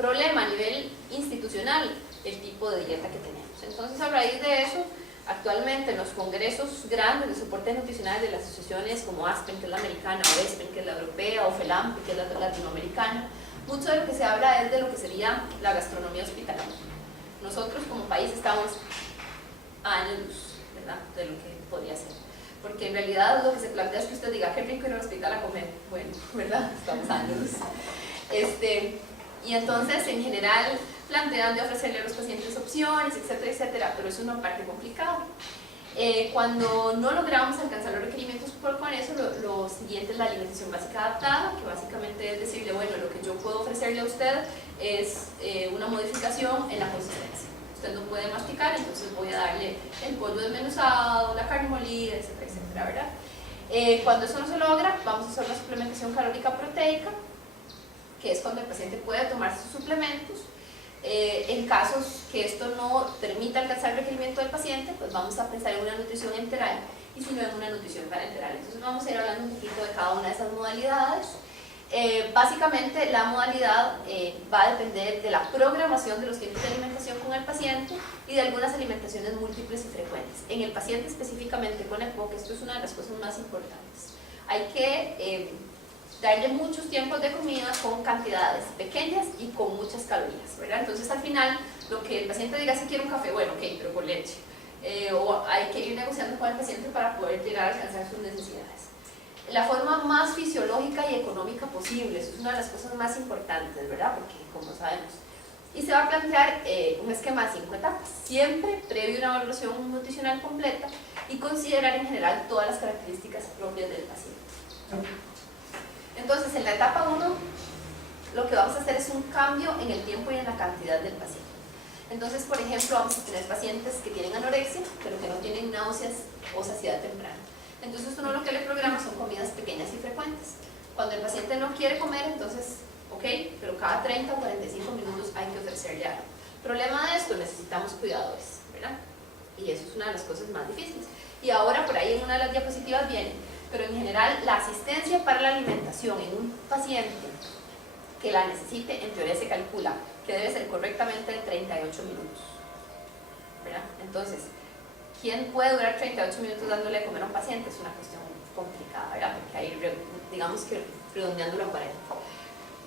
Problema a nivel institucional, el tipo de dieta que tenemos. Entonces, a raíz de eso, actualmente en los congresos grandes de soporte nutricional de las asociaciones como ASPEN, que es la americana, o ESPEN, que es la europea, o FELAMPE, que es la latinoamericana, mucho de lo que se habla es de lo que sería la gastronomía hospitalaria. Nosotros como país estamos a años luz, ¿verdad?, de lo que podría ser. Porque en realidad lo que se plantea es que usted diga, qué rico ir al hospital a comer. Bueno, ¿verdad? Estamos a años luz. Y entonces, en general, plantean de ofrecerle a los pacientes opciones, etcétera, etcétera, pero es una parte complicada. Cuando no logramos alcanzar los requerimientos con eso, lo siguiente es la alimentación básica adaptada, que básicamente es decirle, bueno, lo que yo puedo ofrecerle a usted es una modificación en la consistencia. Usted no puede masticar, entonces voy a darle el pollo desmenuzado, la carne molida, etcétera, etcétera, ¿verdad? Cuando eso no se logra, vamos a hacer una suplementación calórica proteica, que es cuando el paciente puede tomar sus suplementos. En casos que esto no permita alcanzar el requerimiento del paciente, pues vamos a pensar en una nutrición enteral y si no en una nutrición parenteral. Entonces vamos a ir hablando un poquito de cada una de esas modalidades. Básicamente la modalidad va a depender de la programación de los tiempos de alimentación con el paciente y de algunas alimentaciones múltiples y frecuentes. En el paciente específicamente con EPOC, esto es una de las cosas más importantes. Hay que darle muchos tiempos de comida con cantidades pequeñas y con muchas calorías, ¿verdad? Entonces al final, lo que el paciente diga, si quiere un café, bueno, ok, pero con leche. O hay que ir negociando con el paciente para poder llegar a alcanzar sus necesidades. La forma más fisiológica y económica posible, eso es una de las cosas más importantes, ¿verdad? Porque, como sabemos, y se va a plantear un esquema de 5 etapas, siempre previo a una evaluación nutricional completa y considerar en general todas las características propias del paciente. Entonces, en la etapa 1, lo que vamos a hacer es un cambio en el tiempo y en la cantidad del paciente. Entonces, por ejemplo, vamos a tener pacientes que tienen anorexia, pero que no tienen náuseas o saciedad temprana. Entonces, uno lo que le programa son comidas pequeñas y frecuentes. Cuando el paciente no quiere comer, entonces, ok, pero cada 30 o 45 minutos hay que ofrecerle algo. Problema de esto, necesitamos cuidadores, ¿verdad? Y eso es una de las cosas más difíciles. Y ahora, por ahí en una de las diapositivas viene, pero en general la asistencia para la alimentación en un paciente que la necesite, en teoría se calcula que debe ser correctamente de 38 minutos, ¿verdad? Entonces, ¿quién puede durar 38 minutos dándole de comer a un paciente? Es una cuestión complicada, ¿verdad? Porque ahí, digamos que redondeándolo a 40.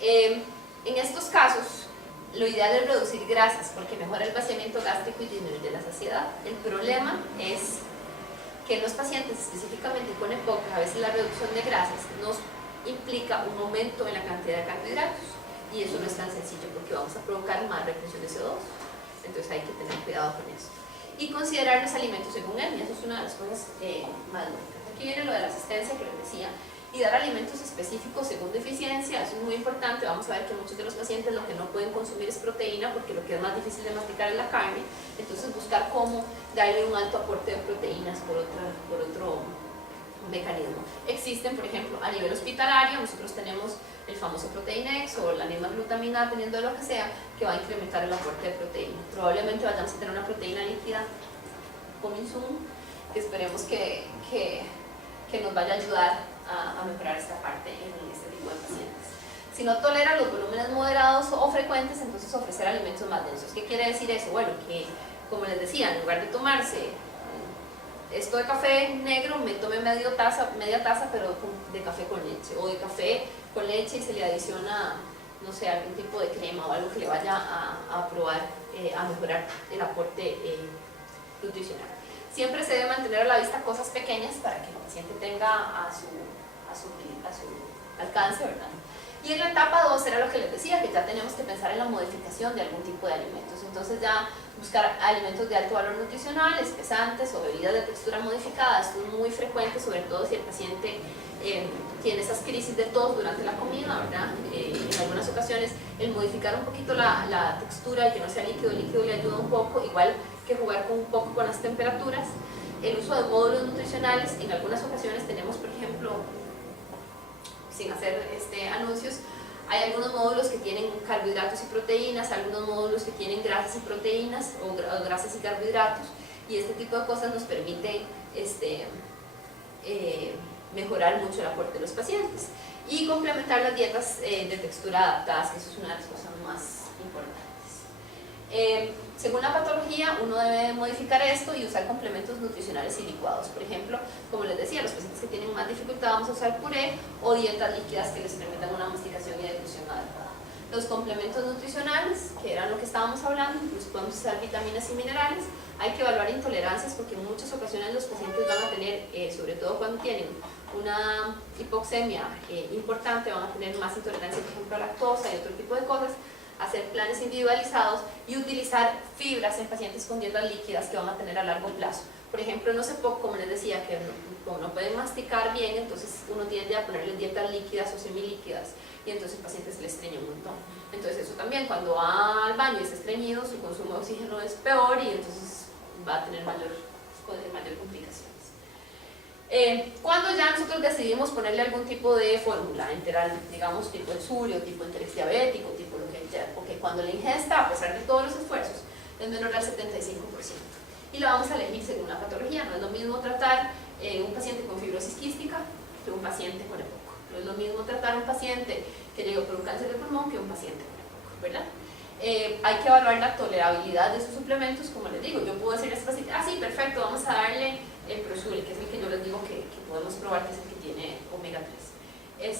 En estos casos, lo ideal es reducir grasas porque mejora el vaciamiento gástrico y disminuye la saciedad. El problema es que en los pacientes, específicamente con EPOC, a veces la reducción de grasas nos implica un aumento en la cantidad de carbohidratos y eso no es tan sencillo porque vamos a provocar más reclusión de CO2, entonces hay que tener cuidado con eso y considerar los alimentos según él, y eso es una de las cosas más lógicas. Aquí viene lo de la asistencia que les decía, y dar alimentos específicos según deficiencia, eso es muy importante. Vamos a ver que muchos de los pacientes lo que no pueden consumir es proteína porque lo que es más difícil de masticar es la carne, entonces buscar cómo darle un alto aporte de proteínas por otro mecanismo. Existen, por ejemplo, a nivel hospitalario, nosotros tenemos el famoso Proteinex o la misma glutamina, dependiendo de lo que sea, que va a incrementar el aporte de proteína. Probablemente vayamos a tener una proteína líquida con insumo, que esperemos que nos vaya a ayudar a mejorar esta parte en este tipo de pacientes. Si no tolera los volúmenes moderados o frecuentes, entonces ofrecer alimentos más densos. ¿Qué quiere decir eso? Bueno, que como les decía, en lugar de tomarse esto de café negro, me tome media taza, pero de café con leche, o de café con leche y se le adiciona, no sé, algún tipo de crema o algo que le vaya a mejorar el aporte nutricional. Siempre se debe mantener a la vista cosas pequeñas para que el paciente tenga a su alcance, ¿verdad? Y en la etapa 2 era lo que les decía, que ya tenemos que pensar en la modificación de algún tipo de alimentos. Entonces ya buscar alimentos de alto valor nutricional, espesantes o bebidas de textura modificada. Esto es muy frecuente, sobre todo si el paciente tiene esas crisis de tos durante la comida, ¿verdad? En algunas ocasiones el modificar un poquito la textura y que no sea líquido le ayuda un poco, igual que jugar un poco con las temperaturas. El uso de módulos nutricionales, en algunas ocasiones tenemos, por ejemplo, sin hacer anuncios, hay algunos módulos que tienen carbohidratos y proteínas, algunos módulos que tienen grasas y proteínas o grasas y carbohidratos, y este tipo de cosas nos permite mejorar mucho el aporte de los pacientes y complementar las dietas de textura adaptadas, que eso es una de las cosas más Según la patología, uno debe modificar esto y usar complementos nutricionales y licuados. Por ejemplo, como les decía, los pacientes que tienen más dificultad vamos a usar puré o dietas líquidas que les permitan una masticación y deglución adecuada. Los complementos nutricionales, que eran lo que estábamos hablando, incluso podemos usar vitaminas y minerales. Hay que evaluar intolerancias porque en muchas ocasiones los pacientes van a tener, sobre todo cuando tienen una hipoxemia importante, van a tener más intolerancia, por ejemplo, a lactosa y otro tipo de cosas. Hacer planes individualizados y utilizar fibras en pacientes con dietas líquidas que van a tener a largo plazo. Por ejemplo, no sé poco, como les decía, que como no pueden masticar bien, entonces uno tiende a ponerles dietas líquidas o semilíquidas y entonces el paciente se le estreña un montón. Entonces eso también, cuando va al baño y está estreñido, su consumo de oxígeno es peor y entonces va a tener mayor complicaciones. Cuando ya nosotros decidimos ponerle algún tipo de fórmula enteral, digamos tipo Ensurio, tipo Enterex diabético, tipo lo que sea, porque cuando la ingesta, a pesar de todos los esfuerzos, es menor al 75%. Y lo vamos a elegir según la patología. No es lo mismo tratar un paciente con fibrosis quística que un paciente con EPOC. No es lo mismo tratar un paciente que llegó por un cáncer de pulmón que un paciente con EPOC, ¿verdad? Hay que evaluar la tolerabilidad de esos suplementos, como les digo. Yo puedo decir a este paciente, sí, perfecto, vamos a darle el Prosure, que es el que yo les digo que podemos probar, que es el que tiene omega 3.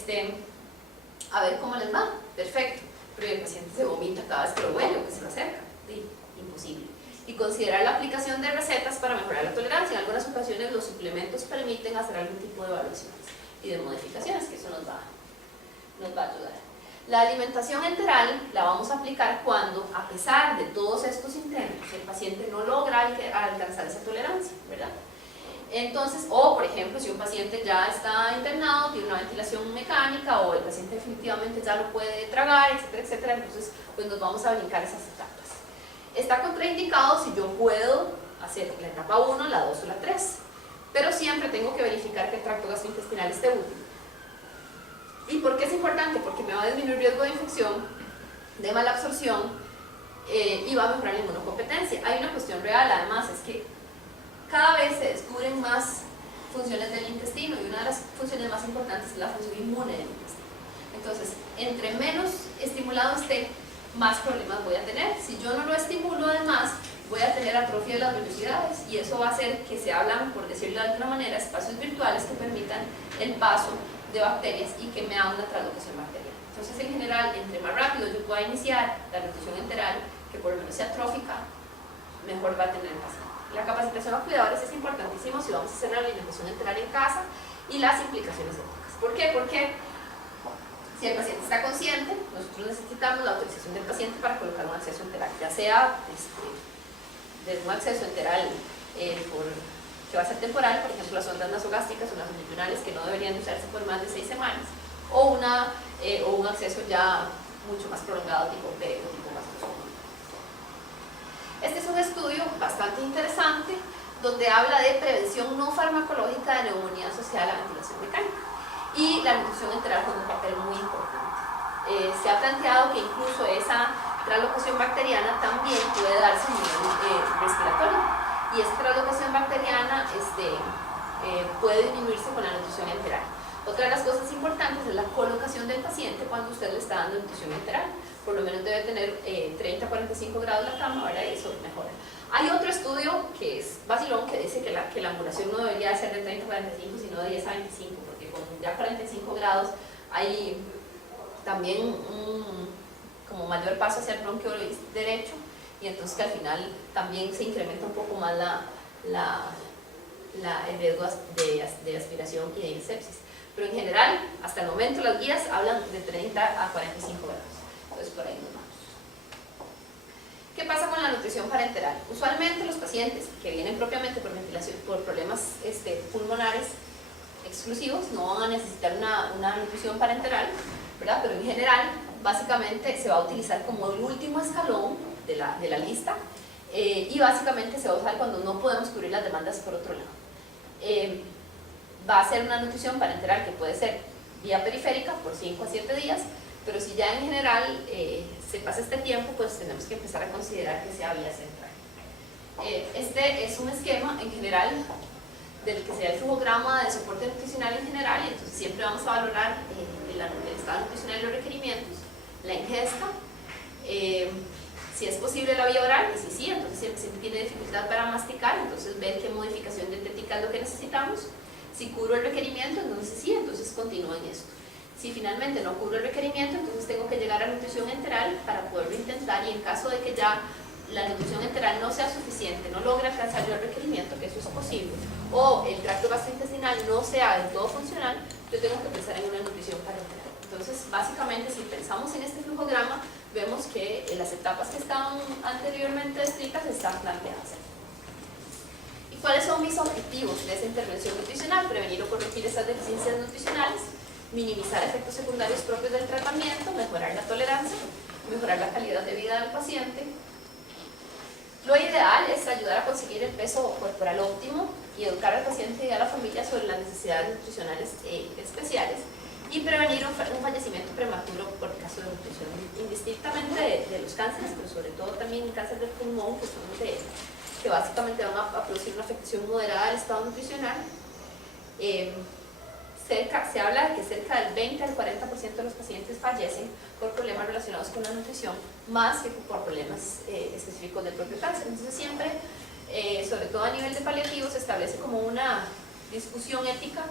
A ver cómo les va, perfecto, pero el paciente se vomita cada vez que lo huele o que se lo acerca, sí, imposible. Y considerar la aplicación de recetas para mejorar la tolerancia. En algunas ocasiones los suplementos permiten hacer algún tipo de evaluaciones y de modificaciones, que eso nos va a ayudar. La alimentación enteral la vamos a aplicar cuando, a pesar de todos estos intentos, el paciente no logra alcanzar esa tolerancia, ¿verdad? Entonces, o por ejemplo, si un paciente ya está internado, tiene una ventilación mecánica o el paciente definitivamente ya lo puede tragar, etcétera, etcétera, entonces pues nos vamos a brincar esas etapas. Está contraindicado si yo puedo hacer la etapa 1, la 2 o la 3, pero siempre tengo que verificar que el tracto gastrointestinal esté útil. ¿Y por qué es importante? Porque me va a disminuir el riesgo de infección, de mala absorción y va a mejorar la inmunocompetencia. Hay una cuestión real, además, es que cada vez se descubren más funciones del intestino y una de las funciones más importantes es la función inmune del intestino. Entonces, entre menos estimulado esté, más problemas voy a tener. Si yo no lo estimulo, además, voy a tener atrofia de las velocidades y eso va a hacer que se hablan, por decirlo de alguna manera, espacios virtuales que permitan el paso de bacterias y que me hagan una translocación bacteriana. Entonces, en general, entre más rápido yo pueda iniciar la nutrición enteral, que por lo menos sea trófica, mejor va a tener el paciente. La capacitación a cuidadores es importantísimo si vamos a hacer la alimentación enteral en casa y las implicaciones éticas. ¿Por qué? Porque si el paciente está consciente, nosotros necesitamos la autorización del paciente para colocar un acceso enteral, ya sea desde un acceso enteral que va a ser temporal, por ejemplo las sondas nasogástricas o las longitudinales que no deberían usarse por más de 6 semanas, o un acceso ya mucho más prolongado tipo PEG o tipo gastroscópico. Este es un estudio bastante interesante donde habla de prevención no farmacológica de neumonía asociada a la ventilación mecánica y la nutrición enteral juega un papel muy importante. Se ha planteado que incluso esa translocación bacteriana también puede darse a nivel respiratorio y esta translocación bacteriana puede disminuirse con la nutrición enteral. Otra de las cosas importantes es la colocación del paciente cuando usted le está dando nutrición enteral. Por lo menos debe tener 30 a 45 grados la cama, ahora eso mejora. Hay otro estudio que es vacilón que dice que la angulación no debería ser de 30 a 45 sino de 10 a 25, porque con ya 45 grados hay también como mayor paso hacia el bronquio derecho y entonces que al final también se incrementa un poco más el riesgo de aspiración y de sepsis. Pero en general, hasta el momento las guías hablan de 30 a 45 grados. Entonces por ahí nos vamos. ¿Qué pasa con la nutrición parenteral? Usualmente los pacientes que vienen propiamente por ventilación, por problemas pulmonares exclusivos, no van a necesitar una nutrición parenteral, ¿verdad? Pero en general, básicamente se va a utilizar como el último escalón de la lista y básicamente se va a usar cuando no podemos cubrir las demandas por otro lado. Va a ser una nutrición parenteral que puede ser vía periférica por 5 a 7 días, pero si ya en general se pasa este tiempo, pues tenemos que empezar a considerar que sea vía central. Este es un esquema en general del que sea el flujograma de soporte nutricional en general, y entonces siempre vamos a valorar el estado nutricional y los requerimientos, la ingesta, Si es posible la vía oral, pues sí, entonces siempre tiene dificultad para masticar, entonces ver qué modificación dietética es lo que necesitamos. Si cubro el requerimiento, entonces sí, entonces continúo en esto. Si finalmente no cubro el requerimiento, entonces tengo que llegar a nutrición enteral para poderlo intentar, y en caso de que ya la nutrición enteral no sea suficiente, no logre alcanzar yo el requerimiento, que eso es posible, o el tracto gastrointestinal no sea del todo funcional, yo tengo que pensar en una nutrición parenteral. Entonces, básicamente, si pensamos en este flujograma, vemos que las etapas que estaban anteriormente descritas están planteadas. ¿Y cuáles son mis objetivos de esa intervención nutricional? Prevenir o corregir esas deficiencias nutricionales, minimizar efectos secundarios propios del tratamiento, mejorar la tolerancia, mejorar la calidad de vida del paciente. Lo ideal es ayudar a conseguir el peso corporal óptimo y educar al paciente y a la familia sobre las necesidades nutricionales especiales, y prevenir un fallecimiento prematuro por caso de nutrición, indistintamente de los cánceres, pero sobre todo también cáncer del pulmón, que son los que básicamente van a producir una afectación moderada del estado nutricional. Se habla de que cerca del 20 al 40% de los pacientes fallecen por problemas relacionados con la nutrición, más que por problemas específicos del propio cáncer. Entonces siempre, sobre todo a nivel de paliativo, se establece como una discusión ética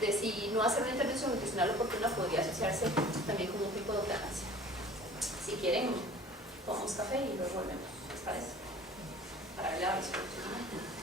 de si no hacer una intervención nutricional oportuna podría asociarse también con un tipo de eutanasia. Si quieren, tomamos café y luego volvemos, ¿les parece? Para ver la respuesta.